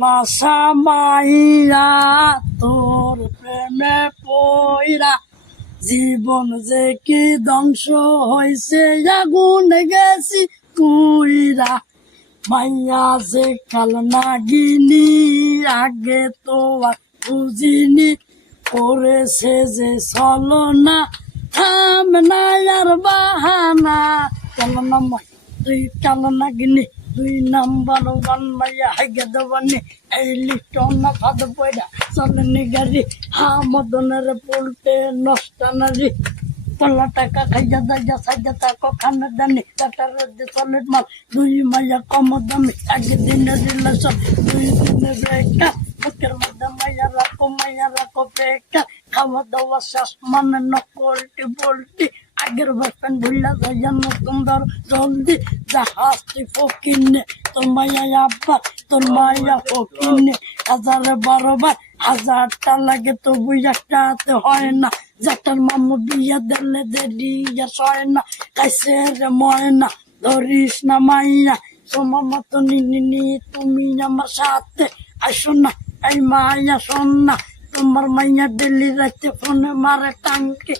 না সামাইয়া তোর প্রেমে পইরা জীবন যে কি ধ্বংস হয়েছে আগুন গেছি পুইরা মাইয়া যে কাল নাগিনি আগে তো আর বুঝিনি করেছে যে চলনা থাম না আর বাহানা চল না তুই কাল নাগিনি 2 নাম্বার 1 মাইয়া হাইগে দেবানি এই লিস্ট না ফাদ পয়রা চলেনি গাড়ি হা মদনের পোল্টে নষ্ট নারী পল্লা টাকা খাইয়া দাইয়া সাইয়া তাকো খানা দানি টাটার চলে মাল 2 মাইয়া কম দামি আগে দিনের রিলেশন 2 দিনের ব্রেকআপ বুকের মধ্যে মাইয়া রাখো ব্রেকআপ খাওয়া দাওয়া শেষ মানে নকলটি বলটি আগের বাসন ভুলা যাইয়া নতুন দর জলদি জাহাজটি ফকিনে তোর মাইয়া আব্বা তোর মাইয়া ফকিনে 1012 বার 1000টা লাগে তবু একটা হাতে হয় না যাটার মামু বিয়া দিলে দেরিয়া সয় না কাইসে রে ময়না ধরিস না মাইয়া তোমার মতো নিনি তুমি আমার সাথে আসো না এই মাইয়া শোন না তোমার মাইয়া ডেলি রাতে ফোনে মারে টাঙ্কি